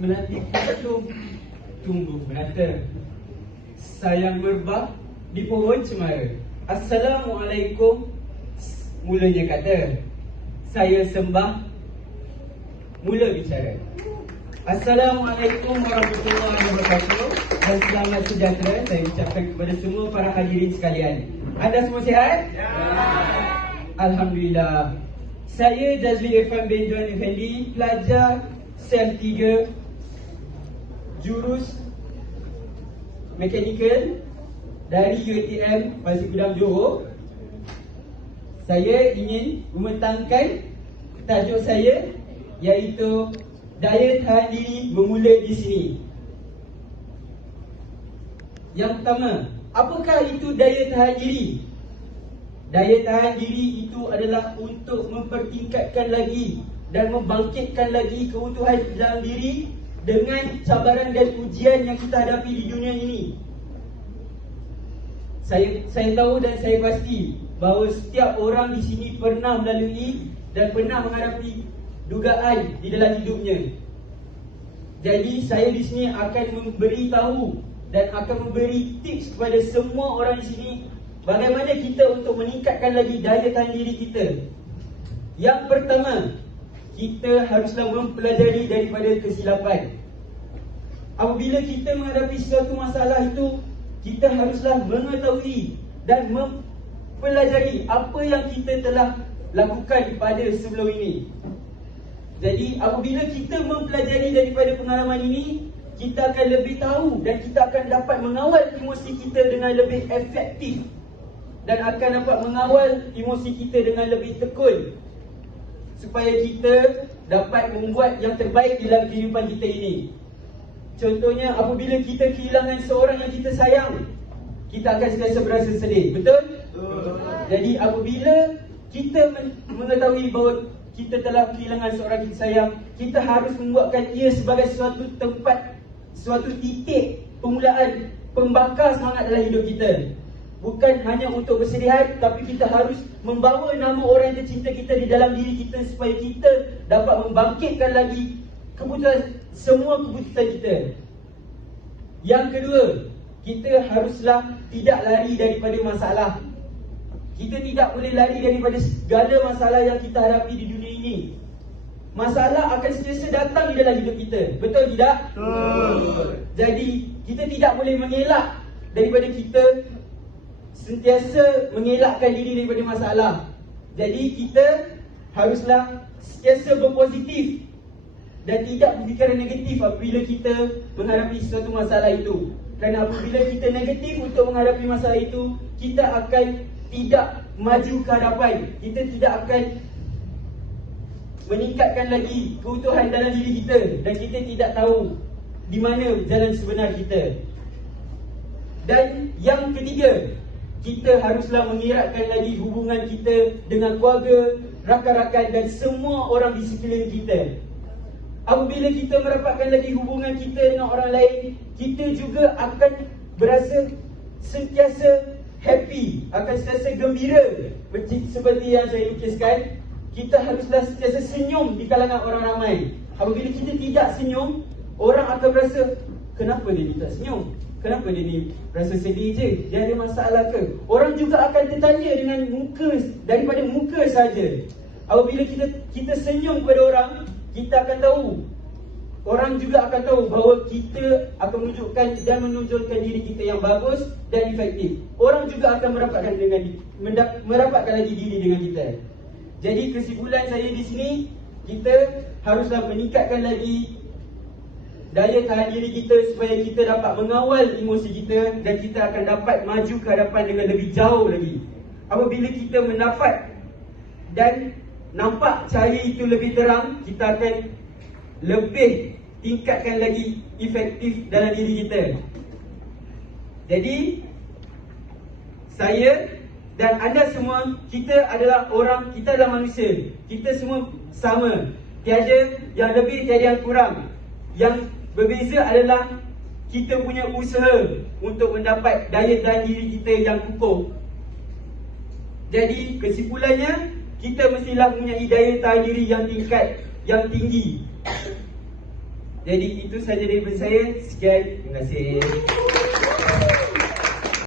melati kutu tumbuh menata, sayang merbah di pohon cemara. Assalamualaikum, mulanya kata, saya sembah, mula bicara. Assalamualaikum warahmatullahi wabarakatuh dan selamat sejahtera saya ucapkan kepada semua para hadirin sekalian. Anda semua sihat? Ya. Alhamdulillah. Saya Jazli Irfan bin Johan Effendi, pelajar Sel 3, jurus Mekanikal dari UiTM Pasir Gudang Johor. Saya ingin membentangkan tajuk saya, iaitu daya tahan diri bermula di sini. Yang pertama, apakah itu daya tahan diri? Daya tahan diri itu adalah untuk mempertingkatkan lagi dan membangkitkan lagi keutuhan dalam diri dengan cabaran dan ujian yang kita hadapi di dunia ini. Saya tahu dan saya pasti bahawa setiap orang di sini pernah melalui dan pernah menghadapi dugaan di dalam hidupnya. Jadi saya di sini akan memberitahu dan akan memberi tips kepada semua orang di sini bagaimana kita untuk meningkatkan lagi daya tahan diri kita. Yang pertama, kita haruslah mempelajari daripada kesilapan. Apabila kita menghadapi suatu masalah itu, kita haruslah mengetahui dan mempelajari apa yang kita telah lakukan pada sebelum ini. Jadi apabila kita mempelajari daripada pengalaman ini, kita akan lebih tahu dan kita akan dapat mengawal emosi kita dengan lebih efektif dan akan dapat mengawal emosi kita dengan lebih tekun, supaya kita dapat membuat yang terbaik dalam kehidupan kita ini. Contohnya, apabila kita kehilangan seorang yang kita sayang, kita akan sentiasa berasa sedih. Betul? Betul. Jadi apabila kita mengetahui bahawa kita telah kehilangan seorang kita sayang, kita harus membuatkan ia sebagai suatu tempat, suatu titik permulaan pembakar semangat dalam hidup kita. Bukan hanya untuk bersedihan, tapi kita harus membawa nama orang yang tercinta kita di dalam diri kita, supaya kita dapat membangkitkan lagi semua keputusan kita. Yang kedua, kita haruslah tidak lari daripada masalah. Kita tidak boleh lari daripada segala masalah yang kita hadapi di dunia ini. Masalah akan sentiasa datang di dalam hidup kita. Betul tidak? Betul. Jadi kita tidak boleh mengelak daripada kita sentiasa mengelakkan diri daripada masalah. Jadi kita haruslah sentiasa berpositif dan tidak berfikiran negatif apabila kita menghadapi suatu masalah itu. Kerana apabila kita negatif untuk menghadapi masalah itu, kita akan tidak maju ke hadapan. Kita tidak akan meningkatkan lagi keutuhan dalam diri kita, dan kita tidak tahu di mana jalan sebenar kita. Dan yang ketiga, kita haruslah mengeratkan lagi hubungan kita dengan keluarga, rakan-rakan dan semua orang di sekeliling kita. Apabila kita merapatkan lagi hubungan kita dengan orang lain, kita juga akan berasa sentiasa happy, akan sentiasa gembira. Seperti yang saya lukiskan, kita haruslah sentiasa senyum di kalangan orang ramai. Apabila kita tidak senyum, orang akan berasa, kenapa dia tak senyum? Kenapa dia ni rasa sedih je? Dia ada masalah ke? Orang juga akan tertanya dengan muka, daripada muka saja. Apabila kita senyum kepada orang, kita akan tahu, orang juga akan tahu bahawa kita akan menunjukkan dan menonjolkan diri kita yang bagus dan efektif. Orang juga akan merapatkan lagi diri dengan kita. Jadi kesimpulan saya di sini, kita haruslah meningkatkan lagi daya tahan diri kita supaya kita dapat mengawal emosi kita, dan kita akan dapat maju ke hadapan dengan lebih jauh lagi. Apabila kita mendapat dan nampak cahaya itu lebih terang, kita akan lebih tingkatkan lagi efektif dalam diri kita. Jadi saya dan anda semua, kita adalah orang, kita adalah manusia. Kita semua sama, tiada yang lebih, tiada yang kurang. Yang berbeza adalah kita punya usaha untuk mendapat daya tahan diri kita yang kukuh. Jadi kesimpulannya, kita mestilah mempunyai daya tahan diri yang tinggi. Jadi itu saja daripada saya. Sekian, terima kasih.